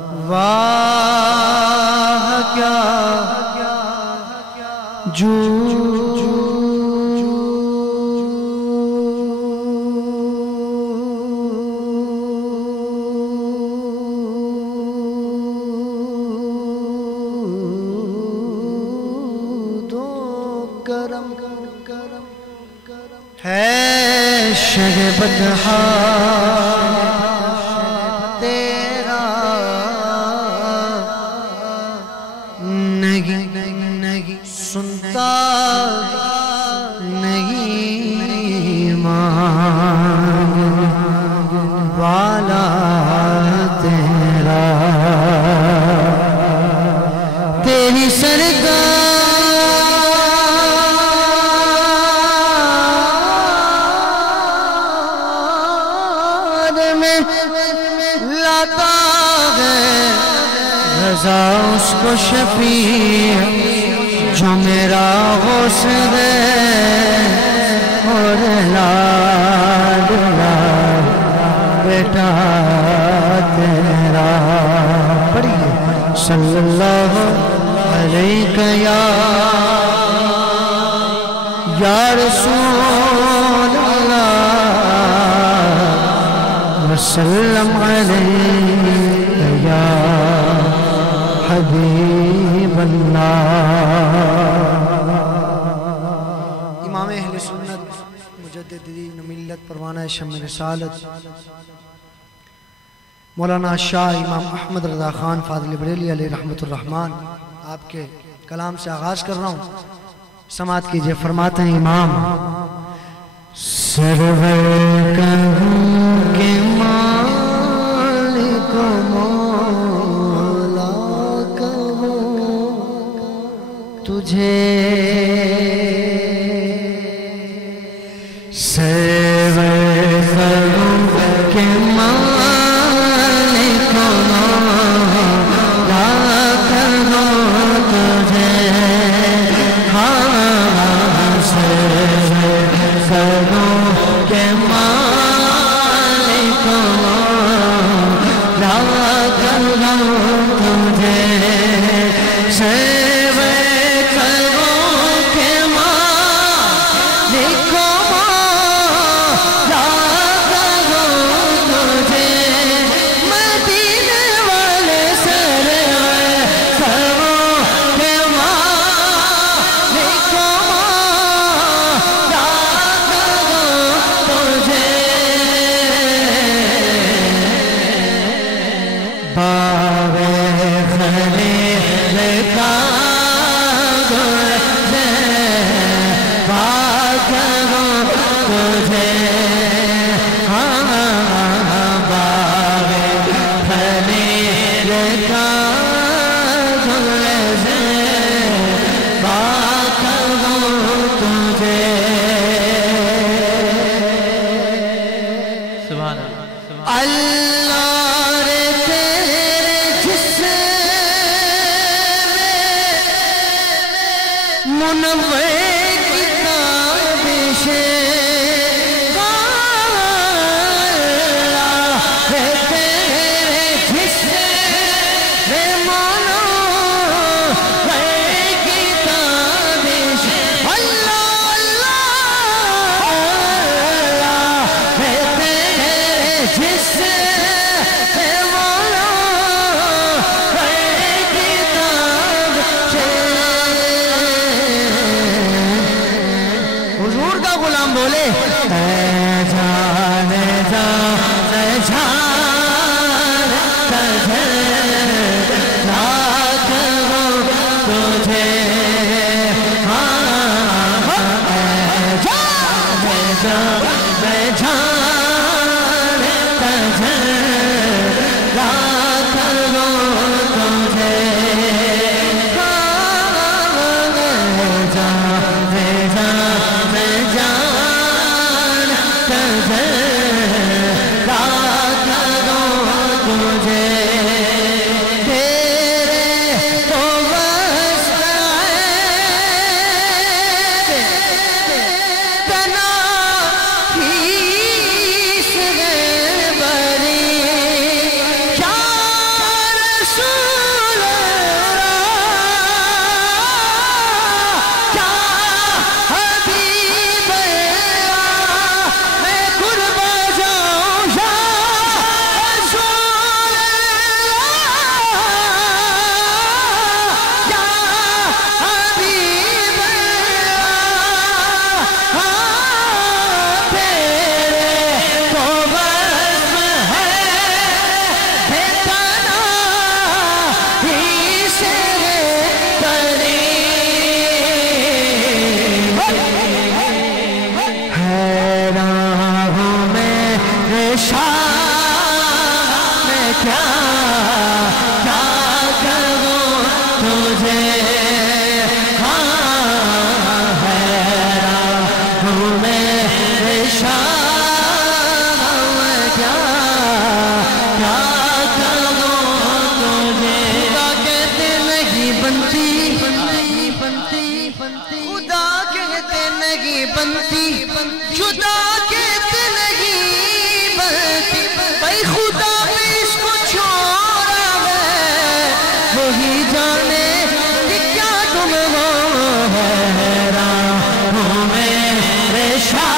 واہ کیا کرم ہے شہ بدہا تیرا نہیں سنتا نہیں مانگ والا تیرا تیری سرکار لاتا ہے رضا اس کو شفیع جو میرا غوث ہے اور لاڈلا بیٹا تیرا پڑھیے صلی اللہ علیہ یا رسول اللہ وسلم علیہ یا حبیب اللہ۔ امام اہل سنت مجدد دین و ملت پروانہ شمع رسالت مولانا شاہ امام احمد رضا خان فاضل بریلوی علیہ رحمت الرحمن آپ کے کلام سے آغاز کر رہا ہوں، سماعت کیجئے۔ فرماتے ہیں امام سرور کہوں کہ مالک و مولا کہوں تجھے، سرور کہوں کہ مالک و مولا کہوں تجھے، سروں کے مالک مولا کہوں تجھے، سروں کے مالک مولا کہوں تجھے، مدینے والے سروں کے مالک خدا کہتے نہیں بنتی جدا کہتے نہیں بنتی بھائی خدا نے اس کو چھوڑا ہے وہی جانے کہ کیا تم ہو حیران ہوں میرے شاہ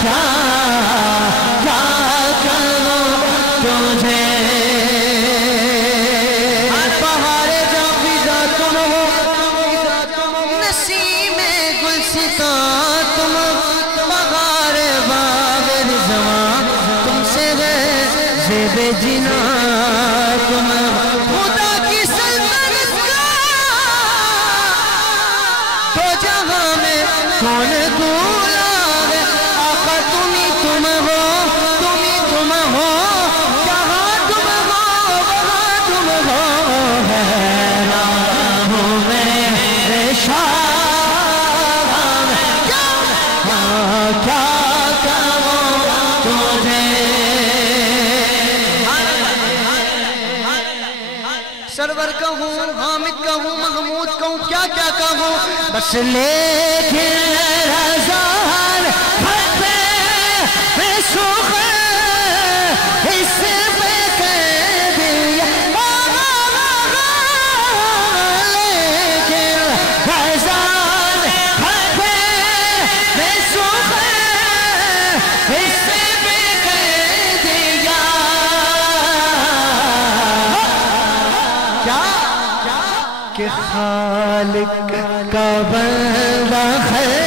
کیا کروں تجھے پہاڑے جا فضا تم ہو نسیم گلستان تم بہار باغ رضوان تم سے ہے زیب جنا تم خدا کی سلطنت کا تو جہاں میں کون دولا ہے آقا تمہیں تم ہو تمہیں تم ہو جہاں تم ہو وہاں تم ہو حیران ہوں میرے شاہ کیا کروں تجھے سرور کہوں حامد کہوں محمود کہوں کیا کیا کہوں بس لیکن رضان حق پہ سوخ اس پہ کہہ دیا لیکن رضان حق پہ سوخ اس پہ کہہ دیا کیا کہ خالق کا بندہ ہے